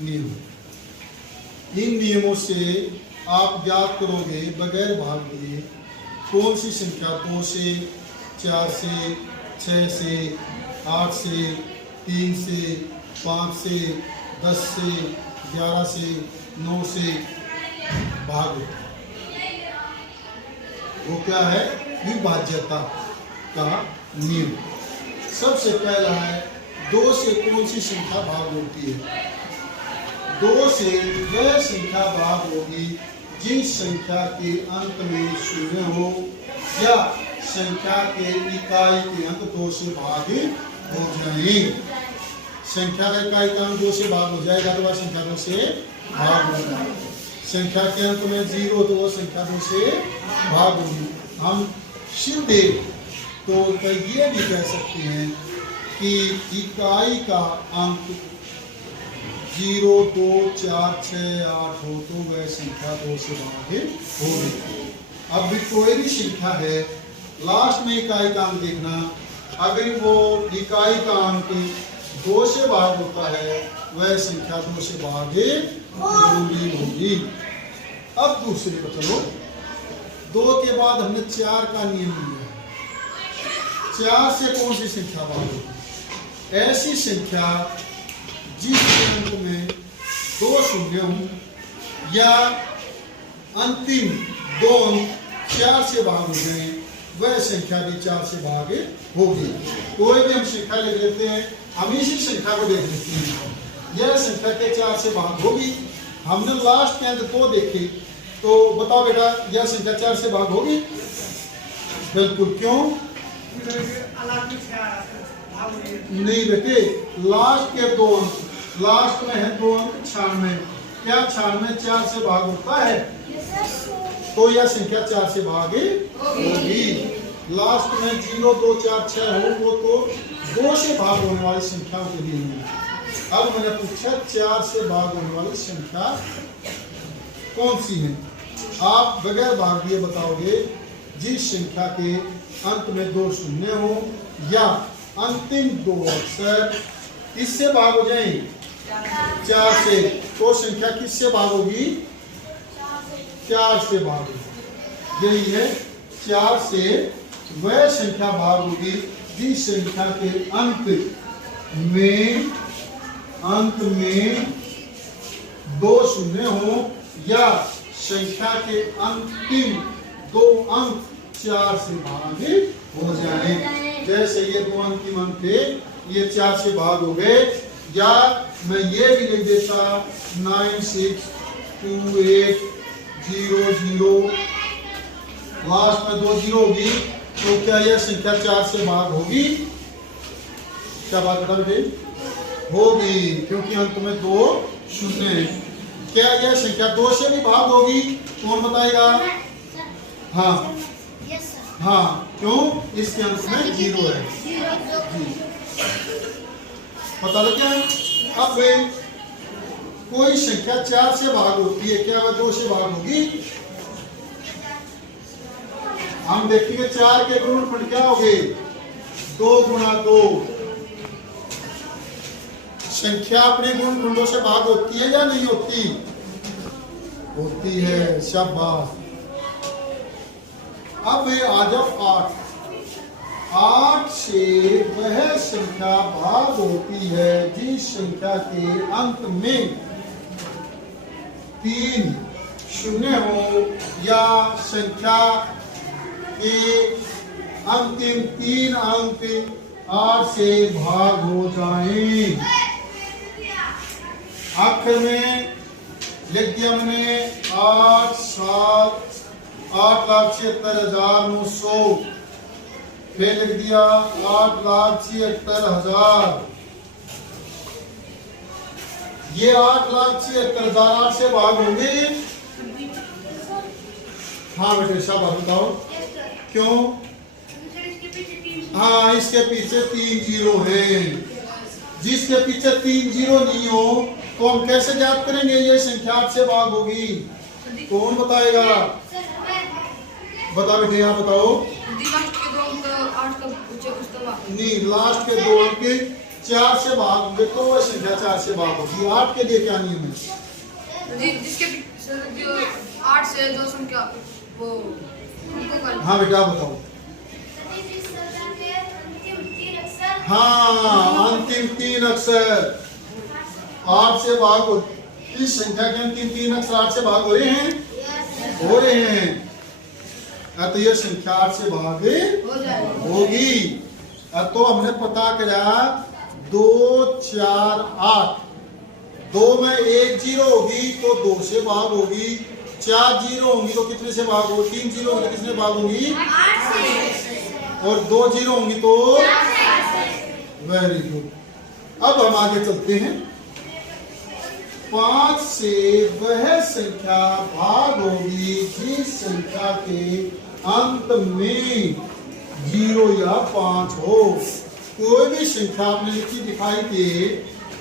नियम। इन नियमों से आप ज्ञात करोगे बगैर भाग दिए कौन सी संख्या 2 से, 4 से, 6 से, 8 से, 3 से, 5 से, 10 से, 11 से, 9 से भाग होता है। वो क्या है? विभाज्यता का नियम। सबसे पहला है 2 से कौन सी संख्या भाग होती है? 2 से वह संख्या भाग होगी जिस संख्या के अंत में 0 हो या संख्या के इकाई के अंक 2 से भाग हो जाए। संख्या का इकाई का अंक 2 से भाग हो जाएगा तो वह संख्या 2 से भाग हो जाएगी। संख्या के अंत में 0 तो वो संख्या 2 से भाग होगी। हम सीधे तो ये भी कह सकते हैं कि इकाई का अंक 0, 2, 4, 6, 8 हो तो वह संख्या 2 से भाग होगी। अब भी कोई भी संख्या है, लास्ट में इकाई का अंक देखना, अगर वो इकाई का अंक 2 से भाग होता है वह संख्या 2 से भाग होगी। अब दूसरे पर चलो। 2 के बाद हमने 4 का नियम लिया। 4 से कौन सी संख्या भाग होगी? ऐसी संख्या जिसके अंक में 2 शून्य हो या अंतिम 2 अंक 4 से भाग हो जाए वह संख्या भी 4 से भाग होगी। कोई भी हम संख्या ले लेते हैं, हम इसी संख्या को देख लेते हैं, यह संख्या के 4 से भाग होगी। हमने लास्ट के अंक 2 देखे तो बताओ बेटा यह संख्या 4 से भाग होगी? बिल्कुल। क्यों नहीं बेटे? लास्ट के 2 अंक, लास्ट में है 2 अंक 96, क्या 96 4 से भाग होता है? तो यह संख्या 4 से भाग होगी। लास्ट में 0, 2, 4, 6 हो वो तो 2 से भाग होने वाली संख्याओं के लिए है। अब मैंने पूछा 4 से भाग होने वाली संख्या कौन सी है? आप बगैर भाग दिए बताओगे जिस संख्या के अंत में 2 शून्य हो या अंतिम 2 अक्षर इससे भाग हो जाए 4 से, तो संख्या किससे भाग होगी? 4 से भाग होगी। यही है 4 से वह संख्या भाग होगी जिस संख्या के अंत में 2 शून्य हो या संख्या के अंतिम 2 अंक 4 से भाग हो जाए। जैसे ये 2 अंतिम अंक थे, ये 4 से भाग हो गए। या मैं ये भी लिख देता 962800, लास्ट में 2 0 होगी तो क्या यह संख्या 4 से भाग होगी? क्या बात बता बेटे? होगी, क्योंकि अंत में 2 शून्य है। क्या यह संख्या 2 से भी भाग होगी? कौन बताएगा? हाँ हाँ, क्यों? इसके अंत में 0 है। पता लग गया? अब कोई संख्या 4 से भाग होती है, क्या वह 2 से भाग होगी? हम देखेंगे 4 के गुणनफल क्या हो गए? 2 गुणा 2। संख्या अपने गुणनफलों से भाग होती है या नहीं होती? होती है। शाबाश। अब आ जाओ 8। 8 से वह संख्या भाग होती है जिस संख्या के अंत में 3 शून्य हो या संख्या के अंतिम 3 अंक 8 से भाग हो जाए। आखिर में लिख दिया मैंने 8,76,900, फिर लिख दिया 8,76,000। ये 8,76,000 से भाग होंगे? हाँ बेटे शाबाश, बताओ क्यों? हाँ, इसके पीछे 3 0 है। जिसके पीछे 3 0 नहीं हो तो हम कैसे ज्ञात करेंगे ये संख्या 8 से भाग होगी? कौन बताएगा? बता बेटे, यहाँ बताओ। नहीं, लास्ट के 2 अंक 4 से भाग होंगे तो वह संख्या 4 से भाग होगी। 8 के लिए क्या नियम है? जी जिसके जो 8 से जो संख्या वो उनको कर हाँ बेटा बताओ। हाँ अंतिम 3 अक्षर 8 से भाग हो, इस संख्या के अंतिम 3 अक्षर 8 से भाग हो रहे हैं, हो रहे हैं। तो ये संख्या 8 से भाग होगी। तो हमने पता करा 2 4 8, 2 में 1 0 होगी तो 2 से भाग होगी, 4 0 होंगी तो कितने से भाग होगी, 3 0 होंगी तो कितने भाग होगी, 8 से, और 2 0 होंगी तो वेरी गुड। अब हम आगे चलते हैं। 5 से वह संख्या भाग होगी जिस संख्या के अंत में 0 या 5 हो। कोई भी संख्या आपने लिखी दिखाई दे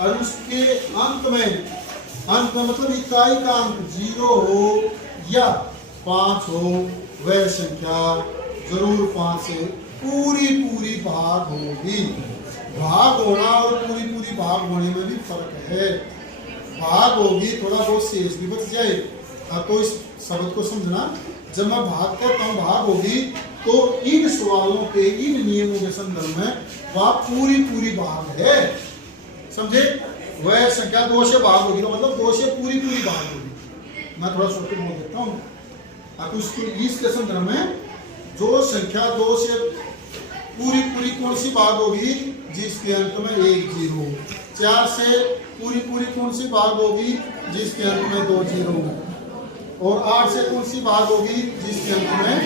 और उसके अंत में मतलब इकाई का अंक 0 हो या 5 हो, वह संख्या जरूर 5 से पूरी भाग होगी। भाग होना और पूरी भाग होने में भी फर्क है। भाग होगी थोड़ा बहुत शेष भी बच जाए। तो इस शब्द को समझना, जब मैं भाग करता हूँ भाग होगी तो इन सवालों के इन नियमों के संदर्भ में वह पूरी भाग है, समझे। वह संख्या 2 से भाग होगी तो मतलब 2 से पूरी भाग होगी। मैं थोड़ा शॉर्ट बोल देता हूँ। तो इसके संदर्भ में जो संख्या 2 से पूरी कौन सी भाग होगी, जिसके अंत में 1 0। 4 से पूरी कौन सी भाग होगी, जिसके अंत में 2 0। और 8 से कौन सी भाग होगी, जिसके अंत में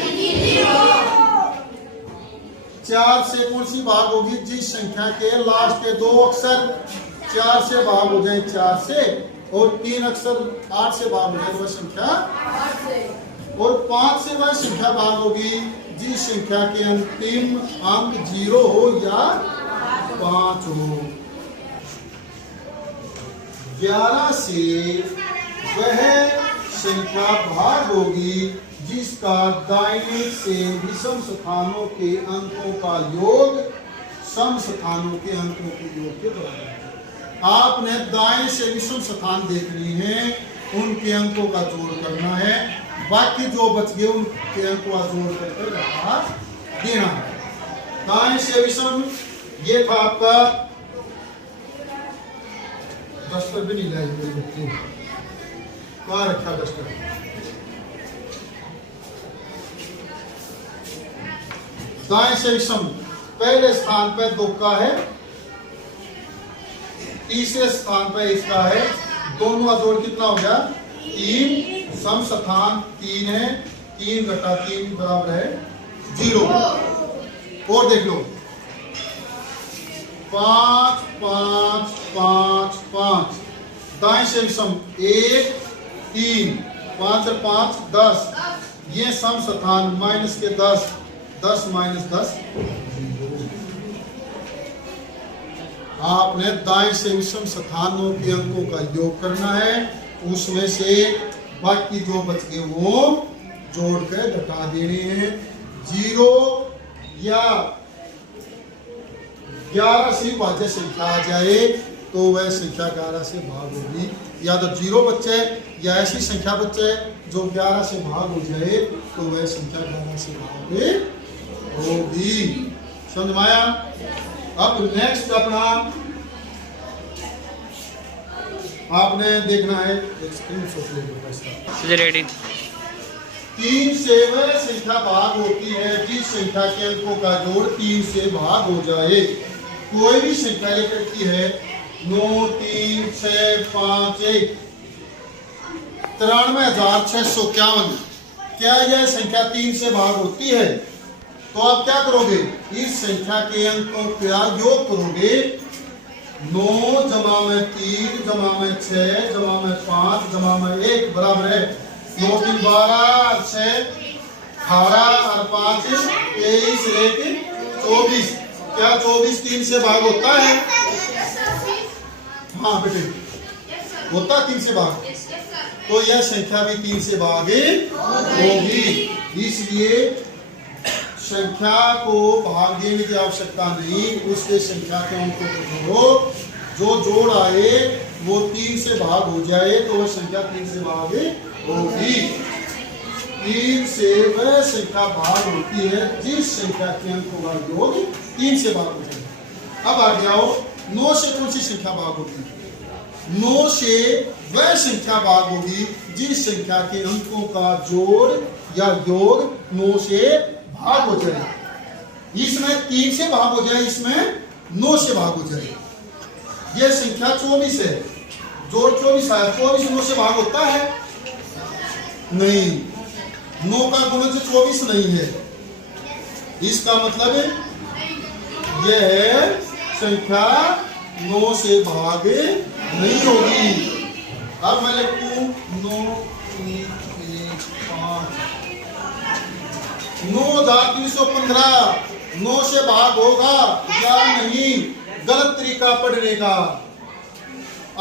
4 से कौन सी भाग होगी, जिस संख्या के लास्ट के 2 अक्षर 4 से भाग हो जाए 4 से, और 3 अक्षर 8 से भाग हो जाए वह संख्या 8 से, और 5 से वह संख्या भाग होगी जिस संख्या के अंतिम अंक 0 हो या 5 हो। 11 से वह संख्या भाग होगी जिसका दाहिने से विषम स्थानों के अंकों का योग सम स्थानों के अंकों के योग के बराबर है। आपने दाएं से विषम स्थान देखने हैं, उनके अंकों का जोड़ करना है, बाकी जो बच गए उनके अंकों का जोड़ करके घटा देना है। दाएं से विषम ये था आपका, डस्टर भी नहीं लाए मेरे बच्चे, कहाँ रखा डस्टर? दाएं से विषम पहले स्थान पर 2 का है, तीसरे स्थान पर इसका है, दोनों का जोड़ कितना हो गया 3, सम स्थान 3 है, 3 घटा 3 बराबर है 0। और देख लो 5 5 5 5, दाएं से विषम 1 3, 5 और 5 10, ये सम स्थान माइनस के 10, 10 माइनस 10 0। आपने दाएं से विषम स्थानों के अंकों का योग करना है, उसमें से बाकी जो बच गए वो जोड़ कर घटा देने हैं। 0 या 11 से विभाज्य संख्या आ जाए तो वह संख्या 11 से भाग होगी। या तो 0 बच्चे या ऐसी संख्या बच्चे जो 11 से भाग हो जाए तो वह संख्या 11 से भाग होगी। समझ में आया? अब नेक्स्ट अपना आपने देखना है, रेडी। 3 से वह संख्या भाग होती है जिस संख्या के अंकों का जोड़ 3 से भाग हो जाए। कोई भी संख्या लेकर की है 9 3 6 5 1, 93,651, क्या यह संख्या 3 से भाग होती है? तो आप क्या करोगे, इस संख्या के अंकों का योग करोगे। 9 जमा में 3 जमा में 6 जमा में 5 जमा में 1 बराबर है 9 3 12 6 18 और 5 23 24। क्या 24 3 से भाग होता है? हाँ बेटे होता 3 से भाग, तो यह संख्या भी 3 से भाग होगी। इसलिए संख्या को भाग देने की आवश्यकता नहीं, उसके संख्या के अंक को जोड़ो, जो जोड़ आए वो 3 से भाग हो जाए तो वह संख्या 3 से भाग होगी। 3 से वह संख्या भाग होती है जिस संख्या के अंकों का योग 3 से भाग होता है। अब आ जाओ 9 से कौन सी संख्या भाग होती है? 9 से वह संख्या भाग होगी जिस संख्या के अंकों का जोड़ या योग 9 से भाग हो जाए। इसमें 3 से भाग हो जाए, इसमें 9 से भाग हो जाए। यह संख्या 24 है, जोड़ 24 है, 24 9 से भाग होता है? नहीं, 9 का गुणज 24 नहीं है। इसका मतलब यह संख्या 9 से भाग नहीं होगी। अब मैं लिखूं 9 3 1 5 9,315 9 से भाग होगा या नहीं? गलत तरीका पढ़ने का।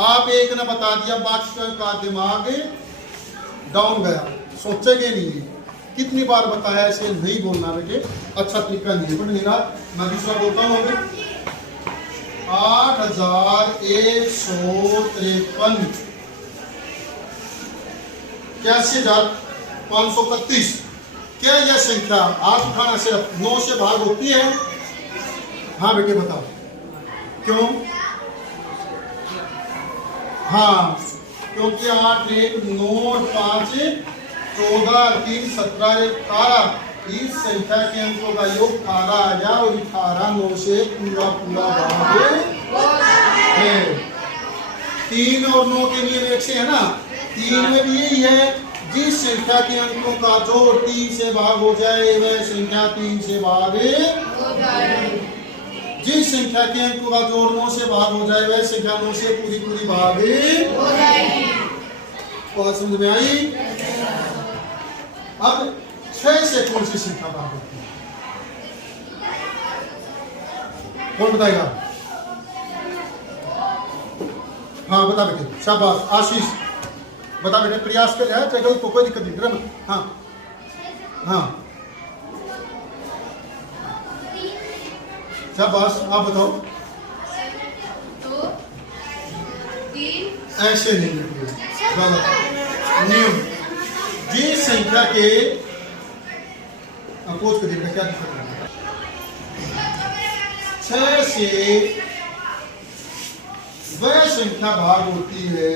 आप एक ने बता दिया, बाकी का दिमाग डाउन गया, सोचेंगे नहीं। कितनी बार बताया ऐसे नहीं बोलना बेटे, अच्छा तरीका नहीं पढ़ने का। मैं दूसरा बोलता हूँ अभी 8,153 81,531। क्या यह संख्या आप उठाना सिर्फ 9 से भाग होती है? हाँ बेटे बताओ क्यों? हाँ, क्योंकि 8 1 9 5 14 3 17 18 इस संख्या के अंकों का योग 18 आ जाए और 18 9 से पूरा पूरा भाग है। 3 और 9 के लिए एक से है ना, 3 में भी यही है, जिस संख्या के अंकों का जोड़ 3 से भाग हो जाए वह संख्या 3 से भाग हो जाए। जिस संख्या के अंकों का जोड़ 9 से भाग हो जाए वह संख्या 9 से पूरी पूरी भाग हो जाएगी। बात समझ में आई? अब 6 से कौन सी संख्या भाग होती है? कौन बताएगा? हाँ बता बेटे, शाबाश आशीष बता बेटे, प्रयास कर रहा है, चाहे कोई दिक्कत नहीं। हाँ हाँ शाबाश, आप बताओ। 2 3 ऐसे नहीं लिखिए, गलत नियम। जिस संख्या के अपोज करिए, क्या दिक्कत है? 6 से वह संख्या भाग होती है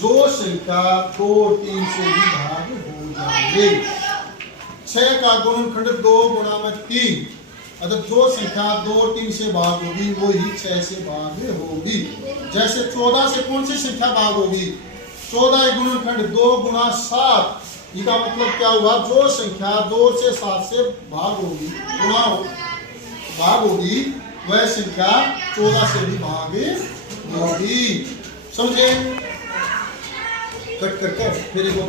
जो संख्या 2 और 3 से भी भाग हो जाए। 6 का गुणनखंड 2 गुणा में 3, अगर जो संख्या 2 और 3 से भाग होगी वो ही 6 से भाग होगी। जैसे 14 से कौन सी संख्या भाग होगी? 14 गुणनखंड 2 गुणा 7। इसका मतलब क्या हुआ? जो संख्या 2 से 7 से भाग होगी, गुणा भाग होगी, वह संख्या 14 से भी भाग होगी। समझे? कट कर फिर एक बार